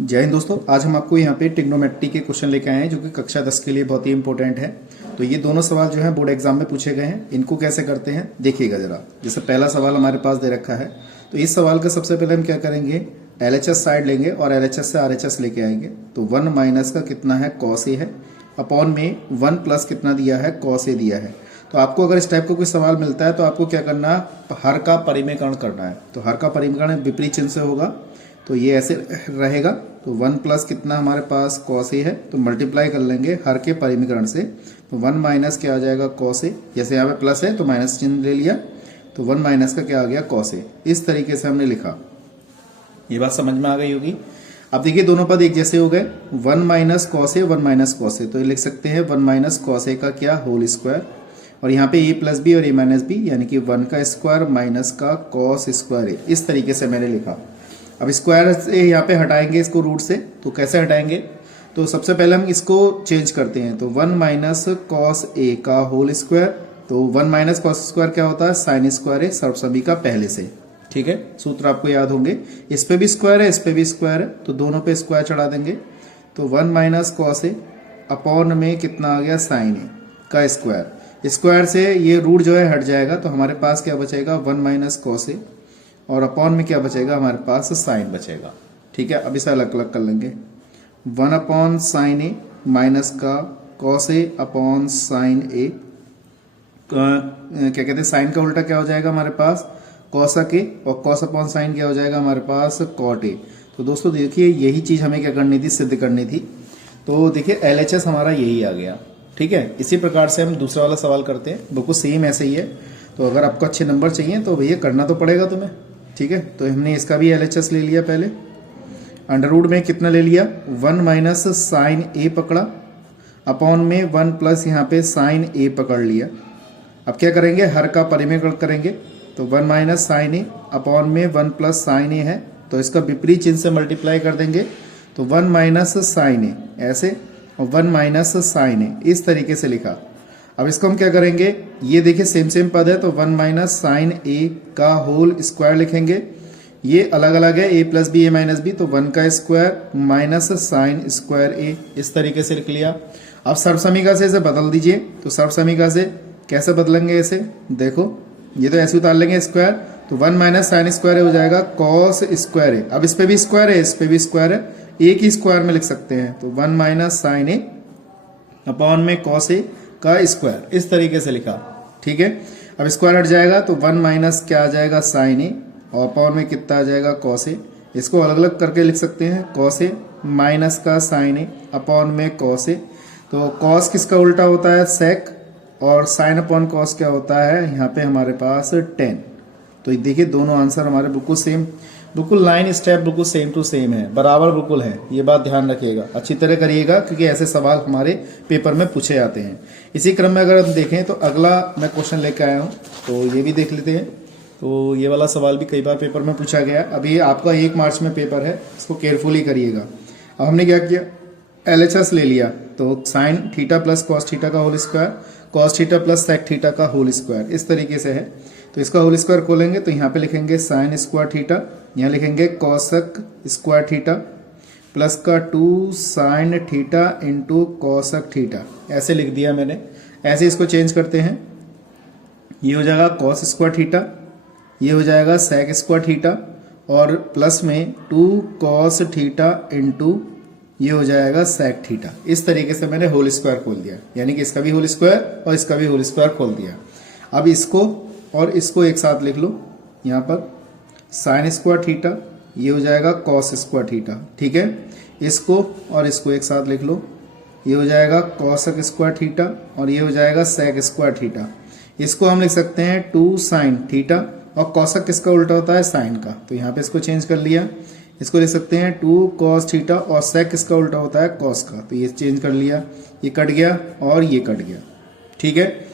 जय हिंद दोस्तों, आज हम आपको यहाँ पे ट्रिग्नोमेट्री के क्वेश्चन लेके आए हैं जो कि कक्षा 10 के लिए बहुत ही इंपॉर्टेंट है। तो ये दोनों सवाल जो है बोर्ड एग्जाम में पूछे गए हैं। इनको कैसे करते हैं देखिएगा जरा। जैसे पहला सवाल हमारे पास दे रखा है, तो इस सवाल का सबसे पहले हम क्या करेंगे, LHS साइड लेंगे और LHS से RHS लेके आएंगे। तो 1 माइनस का कितना है, cos A है, अपॉन में 1 प्लस कितना दिया है, cos A दिया है। तो आपको अगर इस टाइप का कोई सवाल मिलता है तो आपको क्या करना है, हर का परिमेयकरण करना है। तो हर का परिमेयकरण विपरीत चिन्ह से होगा, तो ये ऐसे रहेगा। तो 1 प्लस कितना हमारे पास cos A है, तो मल्टीप्लाई कर लेंगे हर के परिमेयकरण से। तो 1 माइनस क्या आ जाएगा, cos A। जैसे यहाँ पे प्लस है तो माइनस चिन्ह ले लिया, तो 1 माइनस का क्या आ गया, cos A। इस तरीके से हमने लिखा। ये बात समझ में आ गई होगी। अब देखिए दोनों पद एक जैसे हो गए, 1 minus cos A 1 minus cos A। तो ये लिख सकते हैं 1 माइनस cos A का क्या, होल स्क्वायर। और यहाँ पे a प्लस बी और a माइनस बी, यानी कि 1 का स्क्वायर माइनस का cos स्क्वायर A। इस तरीके से मैंने लिखा। अब स्क्वायर से यहाँ पे हटाएंगे इसको रूट से, तो कैसे हटाएंगे, तो सबसे पहले हम इसको चेंज करते हैं। तो 1 माइनस cos A का होल स्क्वायर। तो 1 माइनस cos स्क्वायर क्या होता है, साइन स्क्वायर है, सर्वसमी का पहले से। ठीक है, सूत्र आपको याद होंगे। इस पे भी स्क्वायर है, इस पे भी स्क्वायर है, तो दोनों पे स्क्वायर चढ़ा देंगे। तो 1 माइनस cos A अपॉन में कितना आ गया, साइन A का स्क्वायर। स्क्वायर से ये रूट जो है हट जाएगा, तो हमारे पास क्या बचेगा, 1 माइनस cos A और अपॉन में क्या बचेगा, हमारे पास साइन बचेगा। ठीक है, अब इसे अलग अलग कर लेंगे। 1 अपॉन साइन ए माइनस का cos A अपॉन साइन ए, क्या कहते हैं, साइन का उल्टा क्या हो जाएगा हमारे पास, cosec A, और cos अपॉन साइन क्या हो जाएगा हमारे पास, cot A। तो दोस्तों देखिए यही चीज हमें क्या करनी थी, सिद्ध करनी थी। तो देखिए LHS हमारा यही आ गया। ठीक है, इसी प्रकार से हम दूसरा वाला सवाल करते हैं, बिल्कुल सेम ऐसे ही है। तो अगर आपको अच्छे नंबर चाहिए तो भैया करना तो पड़ेगा तुम्हें। ठीक है, तो हमने इसका भी LHS ले लिया पहले। अंडर रूट में कितना ले लिया, 1 माइनस साइन ए पकड़ा, अपॉन में 1 प्लस यहाँ पे साइन ए पकड़ लिया। अब क्या करेंगे, हर का परिमेयकरण करेंगे। तो 1 माइनस साइन ए अपॉन में 1 प्लस साइन ए है, तो इसका विपरीत चिन्ह से मल्टीप्लाई कर देंगे। तो 1 माइनस साइन ए ऐसे, और 1 माइनस साइन ए, इस तरीके से लिखा। अब इसको हम क्या करेंगे, ये देखिए सेम सेम पद है, तो 1 माइनस साइन ए का होल स्क्वायर लिखेंगे। ये अलग अलग है, a plus B, a minus B, तो 1 का square minus sine square a, इस तरीके से लिख लिया। अब सर्वसमीका से इसे बदल दीजिए। तो सर्वसमीका से कैसे बदलेंगे इसे, देखो ये तो ऐसे उतार लेंगे स्क्वायर, तो 1 माइनस साइन स्क्वायर हो जाएगा cos स्क्वायर a। अब इस पे भी स्क्वायर है, इस पे भी स्क्वायर है, एक ही स्क्वायर में लिख सकते हैं। तो 1 माइनस साइन ए अपॉन में cos a का स्क्वायर, इस तरीके से लिखा। ठीक है, अब स्क्वायर हट जाएगा, तो 1 माइनस क्या आ जाएगा, साइन ए, और अपॉन में कितना आ जाएगा, cos a। इसको अलग अलग करके लिख सकते हैं, cos a माइनस का साइन ए अपॉन में cos a। तो cos किसका उल्टा होता है, sec, और साइन अपॉन cos क्या होता है यहाँ पे हमारे पास tan। तो देखिए दोनों आंसर हमारे बिल्कुल सेम, बिल्कुल लाइन स्टेप बिल्कुल सेम टू सेम है, बराबर बिल्कुल है। ये बात ध्यान रखिएगा, अच्छी तरह करिएगा, क्योंकि ऐसे सवाल हमारे पेपर में पूछे जाते हैं। इसी क्रम में अगर हम देखें तो अगला मैं क्वेश्चन लेकर आया हूँ, तो ये भी देख लेते हैं। तो ये वाला सवाल भी कई बार पेपर में पूछा गया। अभी आपका 1 मार्च में पेपर है, इसको केयरफुली करिएगा। अब हमने क्या किया, LHS ले लिया। तो sine theta plus cos theta का whole square, cos theta plus sec theta का होल स्क्वायर, इस तरीके से है। तो इसका होल स्क्वायर खोलेंगे, तो यहाँ पे लिखेंगे साइन स्क्वायर थीटा, यहाँ लिखेंगे कॉसक स्क्वायर थीटा, प्लस का 2 साइन थीटा इंटू कॉसक थीटा, ऐसे लिख दिया मैंने। ऐसे इसको चेंज करते हैं, ये हो जाएगा कॉस स्क्वायर थीटा, ये हो जाएगा सेक स्क्वायर थीटा, और प्लस में 2 कॉस थीटा इंटू ये हो जाएगा सेक थीटा। इस तरीके से मैंने होल स्क्वायर खोल दिया, यानी कि इसका भी होल स्क्वायर और इसका भी होल स्क्वायर खोल दिया। अब इसको और इसको एक साथ लिख लो, यहाँ पर साइन स्क्वायर थीटा, ये हो जाएगा कॉस स्क्वायर थीटा। ठीक है, इसको और इसको एक साथ लिख लो, ये हो जाएगा कॉसक स्क्वायर थीटा, और ये हो जाएगा सेक स्क्वायर थीटा। इसको हम लिख सकते हैं 2 साइन थीटा, और कॉसक किसका उल्टा होता है, साइन का, तो यहाँ पे इसको चेंज कर लिया। इसको लिख सकते हैं 2 कॉस थीटा, और सेक किसका उल्टा होता है, कॉस का, तो ये चेंज कर लिया। ये कट गया और ये कट गया। ठीक है,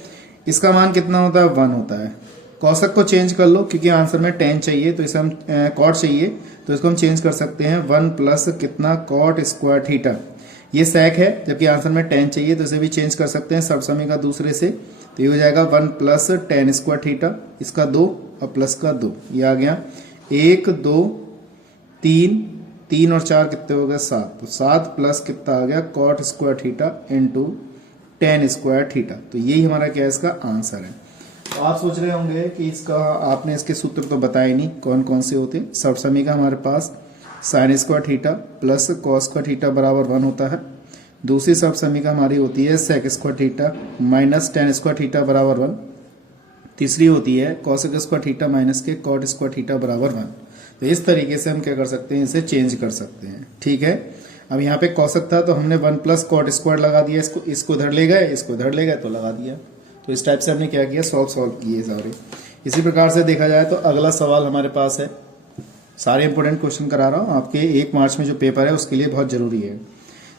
इसका मान कितना होता है, 1 होता है। कॉसक को चेंज कर लो, क्योंकि आंसर में tan चाहिए, तो इसे हम कॉट चाहिए, तो इसको हम चेंज कर सकते हैं 1 प्लस कितना, कॉट स्क्वायर थीटा। ये सेक है, जबकि आंसर में tan चाहिए, तो इसे भी चेंज कर सकते हैं सर्वसमीका दूसरे से। तो ये हो जाएगा 1 प्लस tan स्क्वायर थीटा, इसका 2 और प्लस का 2, ये आ गया 1 2 3 3 और 4 कितने हो गए 7, तो 7 प्लस कितना आ गया cot square theta into tan square theta. तो यही हमारा क्या है इसका आंसर है। तो आप सोच रहे होंगे कि इसका आपने इसके सूत्र तो बताए नहीं कौन कौन से होते। सब समीकरण हमारे पास sine square theta plus cos square theta बराबर 1 होता है। दूसरी सब समीकरण हमारी होती है sec square theta minus tan square theta बराबर 1। तीसरी होती है कॉसेक स्क्वायर थीटा माइनस के कॉट स्क्वायर थीटा बराबर 1। तो इस तरीके से हम क्या कर सकते हैं, इसे चेंज कर सकते हैं। ठीक है, अब यहाँ पे कॉसेक था तो हमने 1 प्लस कॉट स्क्वायर लगा दिया, इसको इधर ले गए, इसको इधर ले गए तो लगा दिया। तो इस टाइप से हमने क्या किया, सॉल्व किए सारे। इसी प्रकार से देखा जाए तो अगला सवाल हमारे पास है, सारे इंपॉर्टेंट क्वेश्चन करा रहा हूँ आपके 1 मार्च में जो पेपर है उसके लिए बहुत जरूरी है।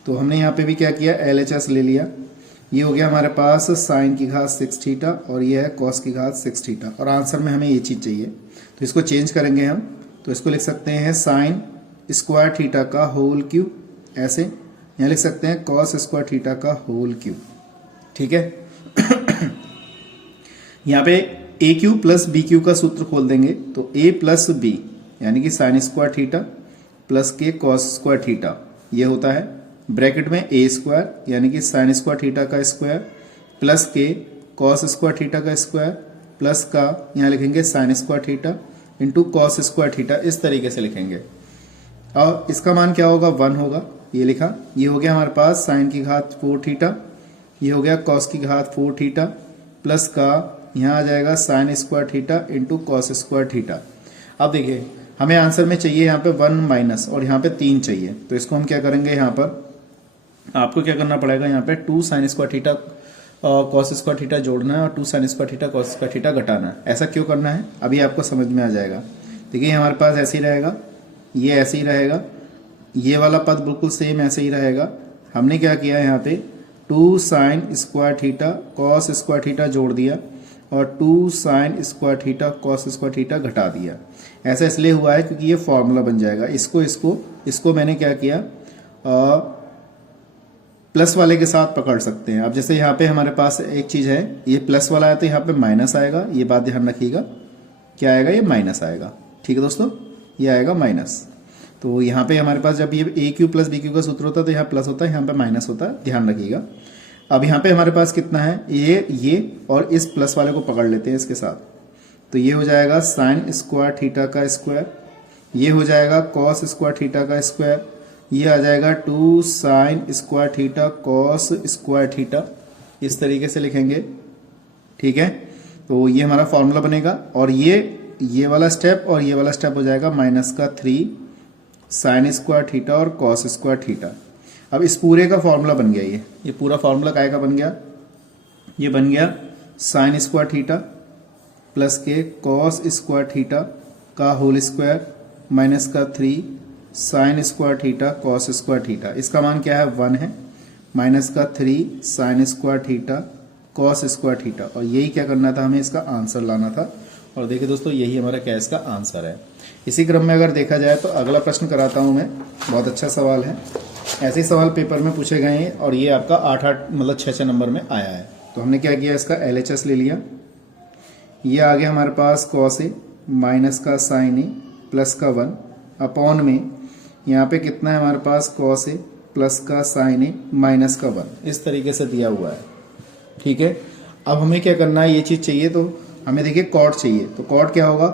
तो हमने यहाँ पे भी क्या किया, LHS ले लिया। ये हो गया हमारे पास साइन की घात 6 थीटा और ये है कॉस की घात 6 थीटा, और आंसर में हमें ये चीज़ चाहिए। तो इसको चेंज करेंगे हम, तो इसको लिख सकते हैं साइन स्क्वायर थीटा का होल क्यूब, ऐसे यहाँ लिख सकते हैं कॉस स्क्वायर थीटा का होल क्यूब। ठीक है, यहाँ पे ए क्यू प्लस बी क्यू का सूत्र खोल देंगे, तो ए प्लस बी यानी कि साइन स्क्वायर थीटा प्लस के कॉस स्क्वायर थीटा, ये होता है ब्रैकेट में ए स्क्वायर यानी कि साइन स्क्वायर थीटा का स्क्वायर प्लस के कॉस स्क्वायर थीटा का स्क्वायर प्लस का यहाँ लिखेंगे sign square theta into cos square theta, इस तरीके से लिखेंगे। और इसका मान क्या होगा, 1 होगा, ये लिखा। ये हो गया हमारे पास साइन की घात 4 थीटा, ये हो गया कॉस की घात 4 थीटा प्लस का यहाँ आ जाएगा sign square theta into cos square theta. अब देखिए हमें आंसर में चाहिए यहाँ पे 1 माइनस और यहाँ पे 3 चाहिए, तो इसको हम क्या करेंगे, यहाँ पर आपको क्या करना पड़ेगा, यहाँ पे 2 sign square theta cos square theta जोड़ना है और 2 sign square theta cos square theta घटाना है। ऐसा क्यों करना है अभी आपको समझ में आ जाएगा। देखिए हमारे पास ऐसे ही रहेगा, ये ऐसे ही रहेगा, ये वाला पद बिल्कुल सेम ऐसे ही रहेगा। हमने क्या किया यहाँ पे 2 sign square theta cos square theta जोड़ दिया और 2 sign square theta cos square theta घटा दिया। ऐसा इसलिए हुआ है क्योंकि ये फॉर्मूला बन जाएगा। इसको मैंने क्या किया, प्लस वाले के साथ पकड़ सकते हैं। अब जैसे यहाँ पे हमारे पास एक चीज़ है, ये प्लस वाला है तो यहाँ पे माइनस आएगा, ये बात ध्यान रखिएगा, क्या आएगा, ये माइनस आएगा। ठीक है दोस्तों, ये आएगा माइनस। तो यहाँ पे हमारे पास जब ये ए क्यू प्लस बी क्यू का सूत्र होता है तो यहाँ प्लस होता है, यहाँ पे माइनस होता है, ध्यान रखिएगा। अब यहाँ पे हमारे पास कितना है, ये और इस प्लस वाले को पकड़ लेते हैं इसके साथ, तो ये हो जाएगा साइन स्क्वायर थीटा का स्क्वायर, ये हो जाएगा कॉस स्क्वायर थीटा का स्क्वायर, ये आ जाएगा 2 sign square theta cos square theta, इस तरीके से लिखेंगे। ठीक है, तो ये हमारा फॉर्मूला बनेगा और ये वाला स्टेप और ये वाला स्टेप हो जाएगा माइनस का 3 साइन स्क्वायर थीटा और कॉस स्क्वायर थीटा। अब इस पूरे का फॉर्मूला बन गया, ये पूरा फॉर्मूला काय का बन गया, ये बन गया साइन स्क्वायर थीटा प्लस के कॉस स्क्वायर थीटा का होल स्क्वायर माइनस का 3 sign square theta cos square theta. इसका मान क्या है, 1 है, माइनस का 3 sign square theta cos square theta, और यही क्या करना था, हमें इसका आंसर लाना था। और देखिए दोस्तों यही हमारा क्या इसका आंसर है। इसी क्रम में अगर देखा जाए तो अगला प्रश्न कराता हूँ मैं, बहुत अच्छा सवाल है। ऐसे ही सवाल पेपर में पूछे गए हैं और ये आपका 8 मतलब 6 नंबर में आया है। तो हमने क्या किया, इसका LHS ले लिया। ये आ गया हमारे पास कॉस ए माइनस का साइन ए प्लस का 1 अपॉन में यहाँ पे कितना है हमारे पास, कॉस ए प्लस का साइन ए माइनस का 1, इस तरीके से दिया हुआ है। ठीक है, अब हमें क्या करना है, ये चीज़ चाहिए तो हमें देखिए कॉट चाहिए, तो कॉट क्या होगा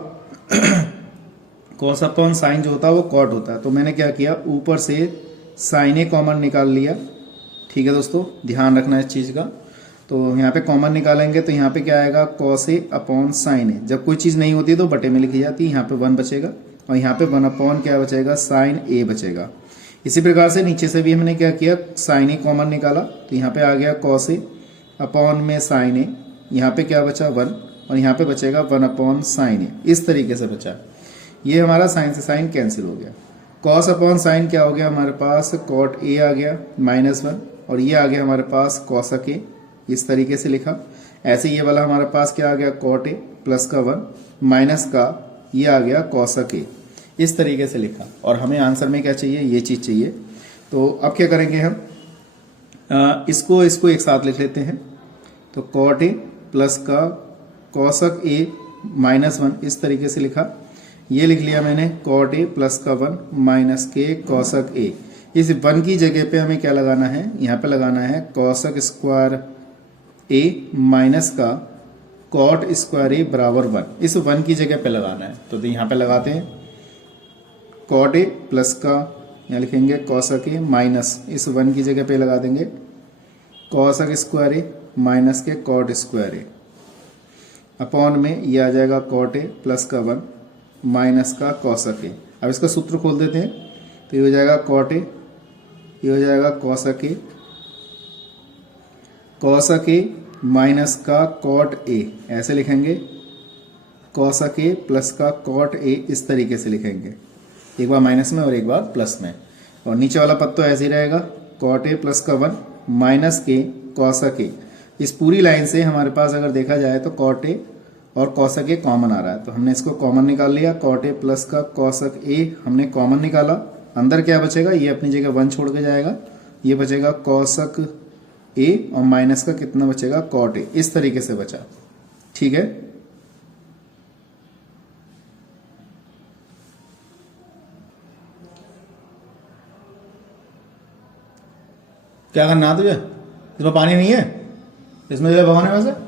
कॉस अपॉन साइन जो होता है वो कॉट होता है। तो मैंने क्या किया, ऊपर से साइन ए कॉमन निकाल लिया। ठीक है दोस्तों, ध्यान रखना है इस चीज़ का। तो यहाँ पे कॉमन निकालेंगे तो यहाँ पे क्या आएगा, कॉस ए अपॉन साइन ए। जब कोई चीज़ नहीं होती तो बटे में लिखी जाती है, यहाँ पे 1 बचेगा और यहाँ पे 1 अपॉन क्या बचेगा, साइन ए बचेगा। इसी प्रकार से नीचे से भी हमने क्या किया, साइन ए कॉमन निकाला, तो यहाँ पे आ गया कॉस ए अपॉन में साइन ए, यहाँ पे क्या बचा 1 और यहाँ पे बचेगा 1 अपॉन साइन ए, इस तरीके से बचा। ये हमारा साइन से साइन कैंसिल हो गया। कॉस अपॉन साइन क्या हो गया हमारे पास, कॉट ए आ गया -1 और ये आ गया हमारे पास कॉसक ए, इस तरीके से लिखा। ऐसे ये वाला हमारे पास क्या आ गया, कॉट ए प्लस का 1 माइनस का ये आ गया कॉसक ए, इस तरीके से लिखा। और हमें आंसर में क्या चाहिए, ये चीज़ चाहिए। तो अब क्या करेंगे हम, इसको एक साथ लिख लेते हैं। तो कॉट ए प्लस का कॉसक ए -1, इस तरीके से लिखा। ये लिख लिया मैंने कॉट ए प्लस का 1 माइनस के कौसक ए। इस 1 की जगह पे हमें क्या लगाना है, यहाँ पे लगाना है कौसक स्क्वायर ए माइनस का कॉट स्क्वायर ए बराबर 1। इस 1 की जगह पे लगाना है, तो यहाँ पे लगाते हैं कॉट ए प्लस का, यहाँ लिखेंगे कौसक ए माइनस, इस 1 की जगह पे लगा देंगे कौसक स्क्वायर ए माइनस के कॉट स्क्वायर ए, अपॉन में ये आ जाएगा कॉट ए प्लस का 1 माइनस का कौसक ए। अब इसका सूत्र खोल देते हैं, तो ये हो जाएगा कॉट ए, ये हो जाएगा कौसक ए माइनस का कॉट ए, ऐसे लिखेंगे कौसक ए प्लस का कॉट ए, इस तरीके से लिखेंगे, एक बार माइनस में और एक बार प्लस में। और नीचे वाला पद तो ऐसे ही रहेगा कॉट ए प्लस का 1 माइनस के कौसक ए। इस पूरी लाइन से हमारे पास अगर देखा जाए तो कॉट ए और कौसक ए कॉमन आ रहा है, तो हमने इसको कॉमन निकाल लिया। कॉट ए प्लस का कौसक ए हमने कॉमन निकाला, अंदर क्या बचेगा, ये अपनी जगह 1 छोड़ के जाएगा, ये बचेगा कौसक ए और माइनस का कितना बचेगा कॉट ए, इस तरीके से बचा। ठीक है, क्या करना है तुझे, इसमें पानी नहीं है, इसमें जरा भगवान है वैसे।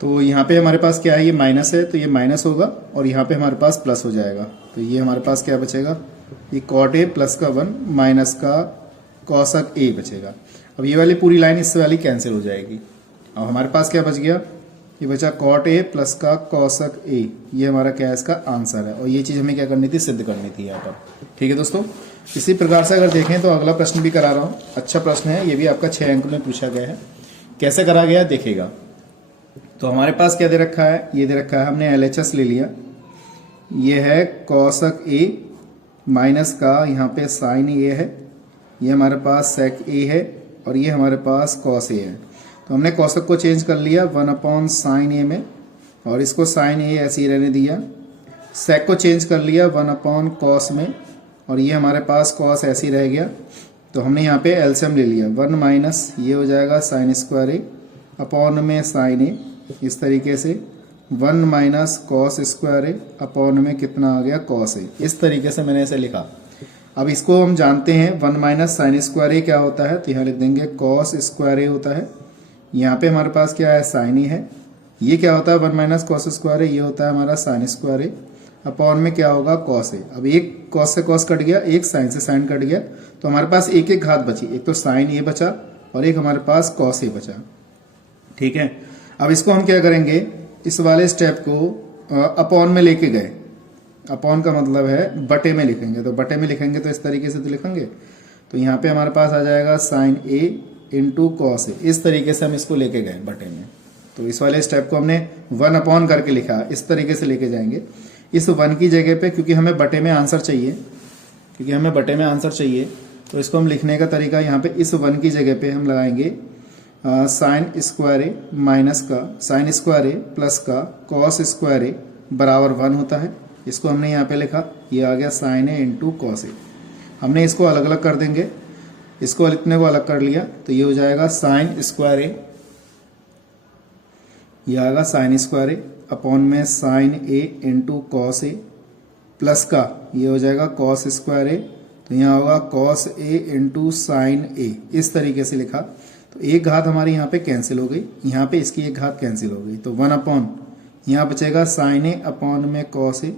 तो यहाँ पे हमारे पास क्या है, ये माइनस है तो ये माइनस होगा, और यहाँ पे हमारे पास प्लस हो जाएगा, तो ये हमारे पास क्या बचेगा, ये कॉट ए प्लस का 1 माइनस का कौसक ए बचेगा। अब ये वाली पूरी लाइन इससे वाली कैंसिल हो जाएगी। अब हमारे पास क्या बच गया, ये बचा कॉट ए प्लस का कौसक ए, ये हमारा क्या है, इसका आंसर है। और ये चीज़ हमें क्या करनी थी, सिद्ध करनी थी यहाँ पर। ठीक है दोस्तों, इसी प्रकार से अगर देखें तो अगला प्रश्न भी करा रहा हूँ, अच्छा प्रश्न है, ये भी आपका 6 अंक में पूछा गया है। कैसे करा गया देखिएगा। तो हमारे पास क्या दे रखा है, ये दे रखा है, हमने LHS ले लिया, ये है कौसक ए माइनस का यहाँ पे साइन ए है, ये हमारे पास सेक ए है, और ये हमारे पास कॉस ए है। तो हमने कौसक को चेंज कर लिया 1 साइन ए में, और इसको साइन ए ऐसे ही रहने दिया। सेक को चेंज कर लिया 1 कॉस में, और ये हमारे पास कॉस ऐसे ही रह गया। तो हमने यहाँ पे एलसीएम ले लिया, 1 माइनस ये हो जाएगा साइन स्क्वायर ए अपॉन में साइन ए, इस तरीके से 1 माइनस कॉस स्क्वायर ए अपॉन में कितना आ गया कॉस ए, इस तरीके से मैंने ऐसे लिखा। अब इसको हम जानते हैं 1 माइनस साइन स्क्वायर ए क्या होता है, तो यहाँ लिख देंगे कॉस स्क्वायर ए होता है। यहाँ पे हमारे पास क्या है, साइन ए है। ये क्या होता है 1 माइनस कॉस स्क्वायर ए, ये होता है हमारा साइन स्क्वायर ए अपॉन में क्या होगा कॉस ए। अब एक कॉस से कॉस कट गया, एक साइन से साइन कट गया, तो हमारे पास एक एक घात बची, एक तो साइन ए बचा और एक हमारे पास कॉस ए बचा। ठीक है, अब इसको हम क्या करेंगे, इस वाले स्टेप को अपॉन में लेके गए। अपॉन का मतलब है बटे में लिखेंगे, तो बटे में लिखेंगे तो इस तरीके से तो लिखेंगे। तो यहाँ पे हमारे पास आ जाएगा sign A into cos A, इस तरीके से हम इसको लेके गए बटे में। तो इस वाले स्टेप को हमने 1 अपॉन करके लिखा, इस तरीके से लेके जाएंगे। इस 1 की जगह पे, क्योंकि हमें बटे में आंसर चाहिए, तो इसको हम लिखने का तरीका यहाँ पे इस 1 की जगह पे हम लगाएंगे साइन स्क्वायर ए माइनस का साइन स्क्वायर ए प्लस का कॉस स्क्वायर ए बराबर 1 होता है। इसको हमने यहाँ पे लिखा, ये आ गया sign A into cos A. हमने इसको अलग अलग कर देंगे, इसको इतने को अलग कर लिया, तो ये हो जाएगा साइन स्क्वायर ए, ये आएगा साइन स्क्वायर ए अपॉन में sign A into cos A plus का ये हो जाएगा कॉस स्क्वायर ए, तो यहाँ होगा कॉस ए इंटू साइन ए, इस तरीके से लिखा। तो एक घात हमारी यहाँ पे कैंसिल हो गई, यहाँ पे इसकी एक घात कैंसिल हो गई, तो 1 अपॉन यहाँ बचेगा साइन ए अपॉन में कॉस ए,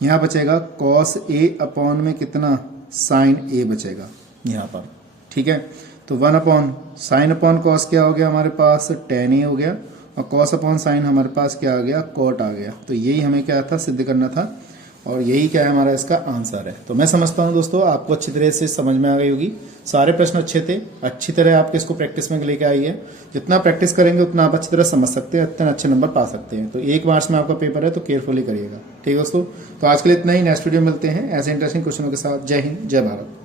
यहाँ बचेगा कॉस ए अपॉन में कितना साइन ए बचेगा यहाँ पर। ठीक है, तो 1 अपॉन साइन अपॉन कॉस क्या हो गया हमारे पास, टेन ए हो गया, और कॉस अपॉन साइन हमारे पास क्या आ गया, कॉट आ गया। तो यही हमें क्या था, सिद्ध करना था। और यही क्या है हमारा इसका आंसर है। तो मैं समझता हूँ दोस्तों आपको अच्छी तरह से समझ में आ गई होगी, सारे प्रश्न अच्छे थे, अच्छी तरह आपके इसको प्रैक्टिस में लेके आई है। जितना प्रैक्टिस करेंगे उतना आप अच्छी तरह समझ सकते हैं, इतने अच्छे नंबर पा सकते हैं। तो 1 मार्च में आपका पेपर है, तो केयरफुली करिएगा। ठीक है दोस्तों, तो आज के लिए इतना ही। नेक्स्ट वीडियो मिलते हैं ऐसे इंटरेस्टिंग क्वेश्चनों के साथ। जय हिंद, जय भारत।